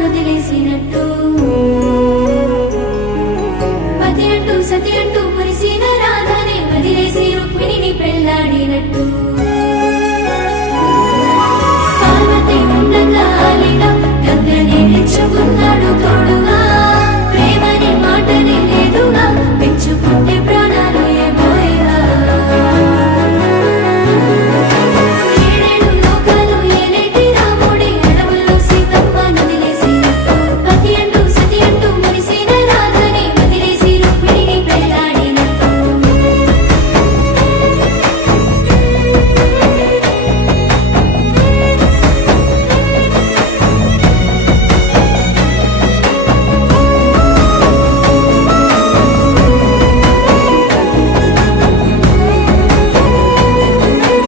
వదిలేసినట్టు పతి అంటూ సతి అంటూ మురిసిన రాధనే వదిలేసి రుక్మిణిని పెళ్లాడినట్టు